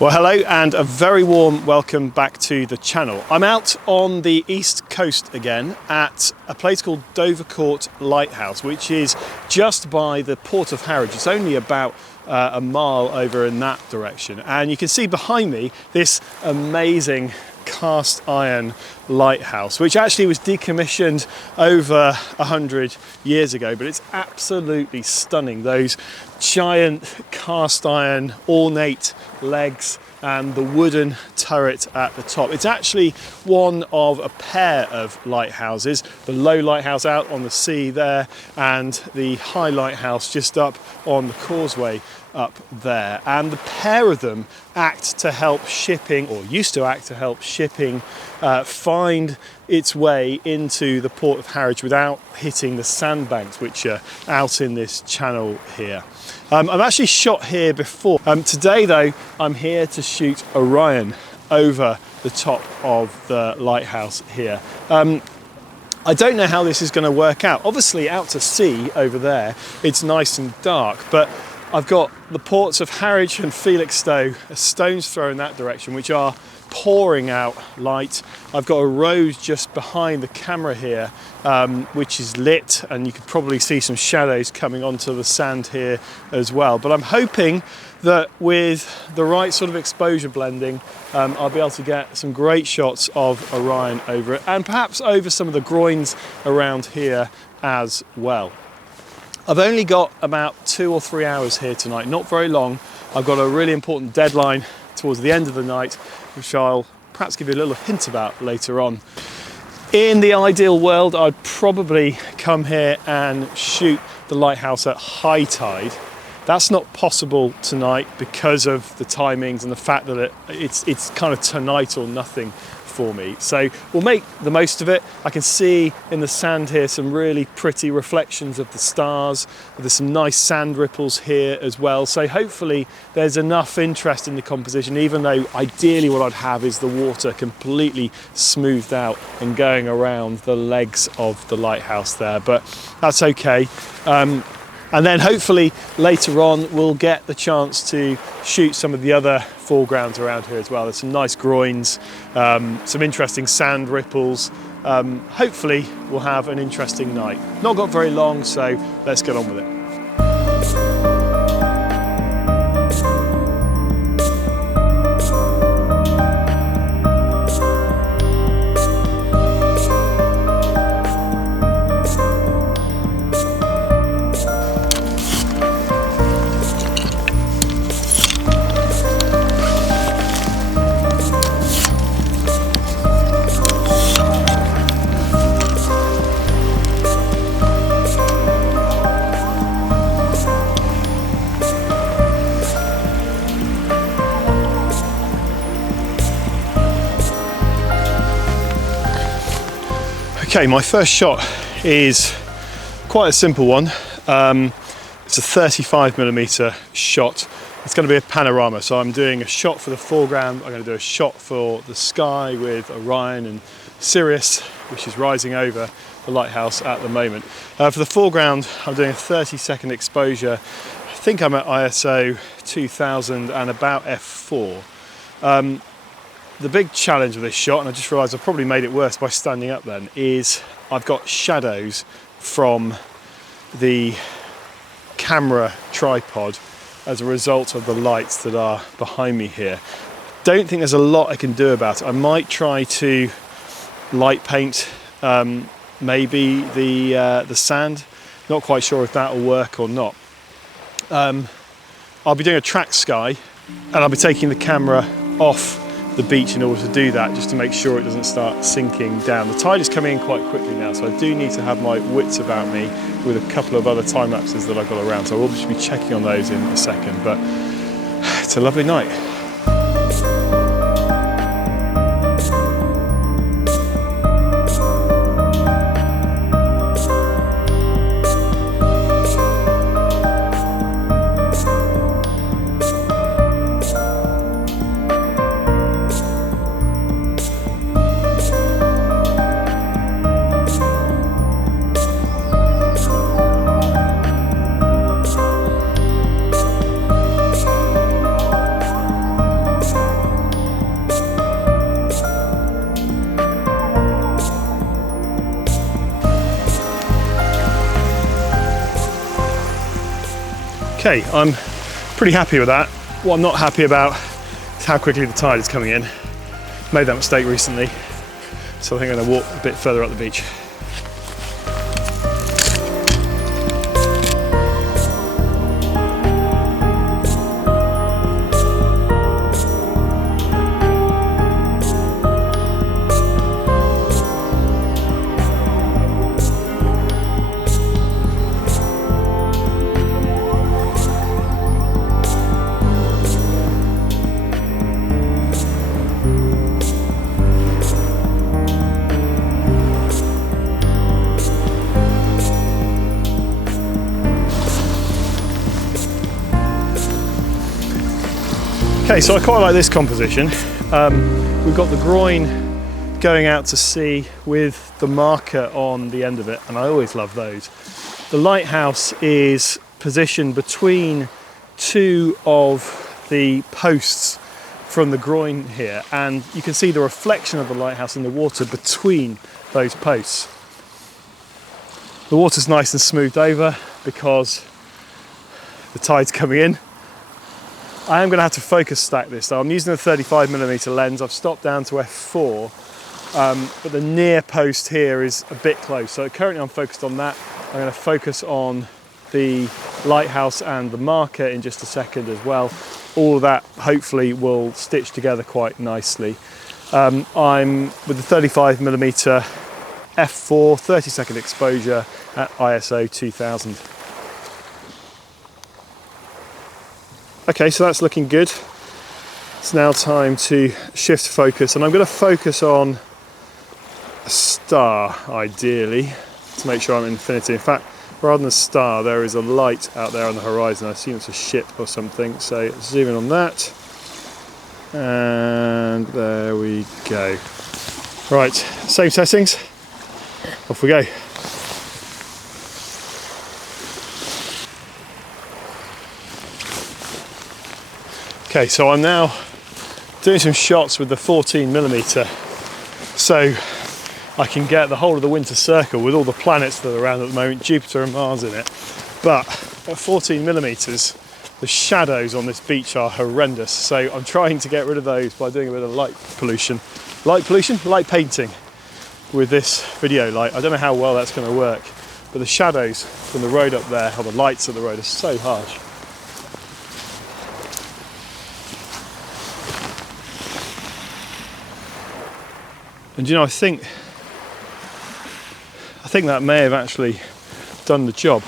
Well, hello and a very warm welcome back to the channel. I'm out on the east coast again at a place called Dovercourt Lighthouse, which is just by the Port of Harwich. It's only about a mile over in that direction, and you can see behind me this amazing cast iron lighthouse, which actually was decommissioned over 100 years ago, but it's absolutely stunning. Those giant cast iron ornate legs and the wooden turret at the top. It's actually one of a pair of lighthouses, the low lighthouse out on the sea there and the high lighthouse just up on the causeway up there. And the pair of them act to help shipping, or used to act to help shipping find its way into the Port of Harwich without hitting the sandbanks which are out in this channel here. I've actually shot here before. Today though, I'm here to shoot Orion over the top of the lighthouse here. I don't know how this is going to work out. Obviously out to sea over there, it's nice and dark, but I've got the ports of Harwich and Felixstowe, a stone's throw in that direction, which are pouring out light. I've got a road just behind the camera here, which is lit, and you could probably see some shadows coming onto the sand here as well. But I'm hoping that with the right sort of exposure blending, I'll be able to get some great shots of Orion over it, and perhaps over some of the groins around here as well. I've only got about 2 or 3 hours here tonight, not very long. I've got a really important deadline towards the end of the night, which I'll perhaps give you a little hint about later on. In the ideal world, I'd probably come here and shoot the lighthouse at high tide. That's not possible tonight because of the timings and the fact that it's kind of tonight or nothing for me. So we'll make the most of it. I can see in the sand here some really pretty reflections of the stars. There's some nice sand ripples here as well. So hopefully there's enough interest in the composition, even though ideally what I'd have is the water completely smoothed out and going around the legs of the lighthouse there, but that's okay. And then hopefully later on we'll get the chance to shoot some of the other foregrounds around here as well. There's some nice groins, some interesting sand ripples. Hopefully we'll have an interesting night. Not got very long, so let's get on with it. Okay, my first shot is quite a simple one. It's a 35mm shot. It's going to be a panorama, so I'm doing a shot for the foreground. I'm going to do a shot for the sky with Orion and Sirius, which is rising over the lighthouse at the moment. For the foreground, I'm doing a 30-second exposure. I think I'm at ISO 2000 and about f4. The big challenge with this shot, and I just realised I probably made it worse by standing up then, is I've got shadows from the camera tripod as a result of the lights that are behind me here. Don't think there's a lot I can do about it. I might try to light paint maybe the sand. Not quite sure if that will work or not. I'll be doing a track sky, and I'll be taking the camera off the beach in order to do that, just to make sure it doesn't start sinking down. The tide is coming in quite quickly now, so I do need to have my wits about me with a couple of other time lapses that I've got around, so I will just be checking on those in a second, but it's a lovely night. Okay, I'm pretty happy with that. What I'm not happy about is how quickly the tide is coming in. Made that mistake recently, so I think I'm going to walk a bit further up the beach. Okay, so I quite like this composition. We've got the groin going out to sea with the marker on the end of it, and I always love those. The lighthouse is positioned between two of the posts from the groin here, and you can see the reflection of the lighthouse in the water between those posts. The water's nice and smoothed over because the tide's coming in. I am going to have to focus stack this though. I'm using a 35mm lens. I've stopped down to f4, but the near post here is a bit close. So currently I'm focused on that. I'm going to focus on the lighthouse and the marker in just a second as well. All of that hopefully will stitch together quite nicely. I'm with the 35mm f4, 30-second exposure at ISO 2000. Okay, so that's looking good. It's now time to shift focus, and I'm going to focus on a star, ideally, to make sure I'm in infinity. In fact, rather than a star, there is a light out there on the horizon. I assume it's a ship or something, so zoom in on that. And there we go. Right, same settings. Off we go. Okay, so I'm now doing some shots with the 14mm so I can get the whole of the winter circle with all the planets that are around at the moment, Jupiter and Mars in it. But at 14mm, the shadows on this beach are horrendous, so I'm trying to get rid of those by doing a bit of light pollution? Light painting with this video light. I don't know how well that's going to work, but the shadows from the road up there, or the lights of the road, are so harsh. And you know, I think that may have actually done the job,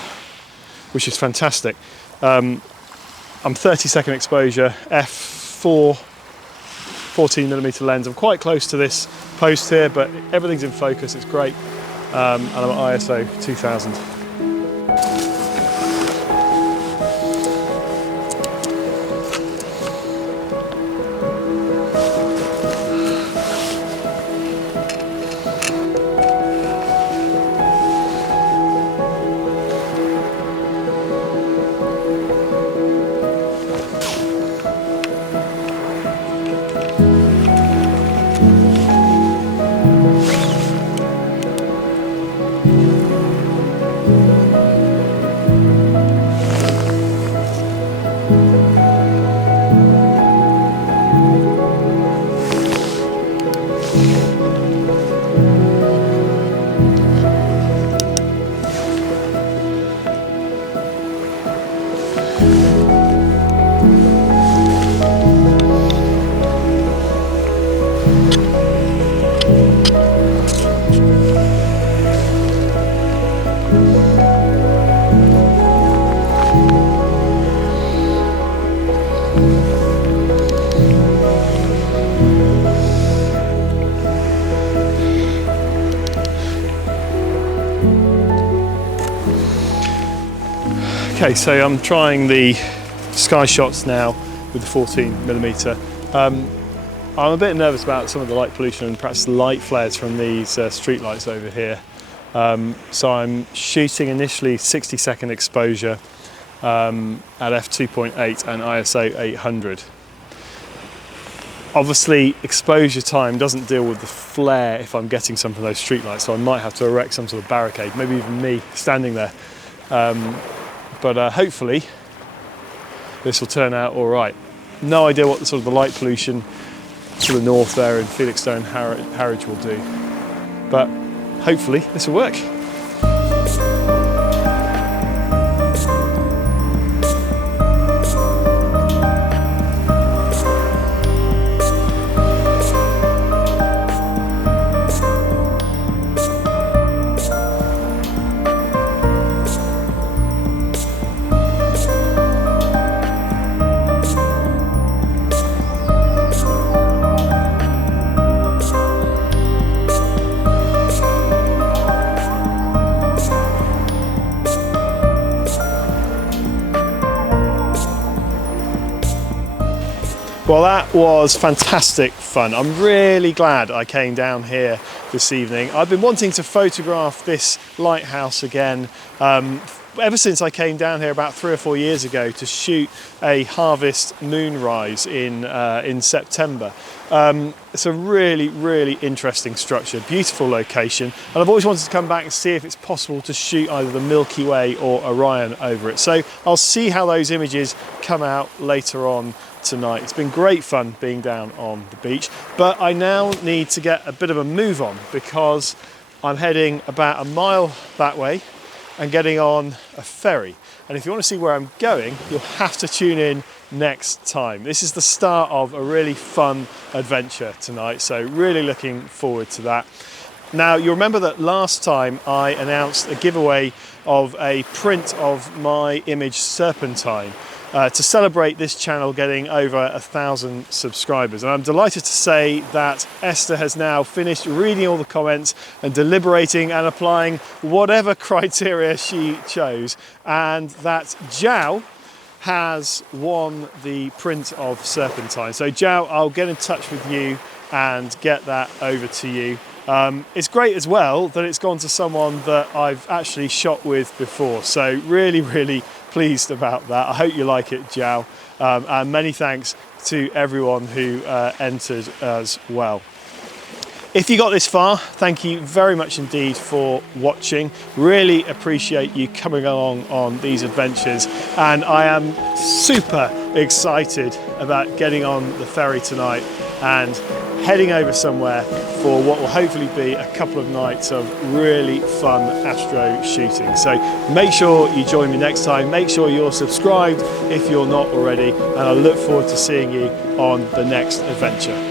which is fantastic. I'm 30-second exposure, f4, 14mm lens. I'm quite close to this post here, but everything's in focus, it's great. And I'm at ISO 2000. Okay, so I'm trying the sky shots now with the 14mm. I'm a bit nervous about some of the light pollution and perhaps light flares from these street lights over here. So I'm shooting initially 60-second exposure at f2.8 and ISO 800. Obviously, exposure time doesn't deal with the flare if I'm getting some from those street lights, so I might have to erect some sort of barricade, maybe even me standing there. But hopefully this will turn out all right. No idea what the sort of the light pollution to the north there in Felixstowe and Harwich will do, but hopefully this will work. Well, that was fantastic fun. I'm really glad I came down here this evening. I've been wanting to photograph this lighthouse again ever since I came down here about 3 or 4 years ago to shoot a harvest moonrise in September. It's a really, really interesting structure, beautiful location, and I've always wanted to come back and see if it's possible to shoot either the Milky Way or Orion over it. So I'll see how those images come out later on tonight. It's been great fun being down on the beach, but I now need to get a bit of a move on because I'm heading about a mile that way and getting on a ferry. And if you want to see where I'm going, you'll have to tune in next time. This is the start of a really fun adventure tonight, so really looking forward to that. Now, you'll remember that last time I announced a giveaway of a print of my image Serpentine to celebrate this channel getting over 1,000 subscribers. And I'm delighted to say that Esther has now finished reading all the comments and deliberating and applying whatever criteria she chose, and that Zhao has won the print of Serpentine. So Zhao, I'll get in touch with you and get that over to you. It's great as well that it's gone to someone that I've actually shot with before, so really, really pleased about that. I hope you like it, Zhao, and many thanks to everyone who entered as well. If you got this far, thank you very much indeed for watching. Really appreciate you coming along on these adventures, and I am super excited about getting on the ferry tonight and heading over somewhere for what will hopefully be a couple of nights of really fun astro shooting. So make sure you join me next time. Make sure you're subscribed if you're not already, and I look forward to seeing you on the next adventure.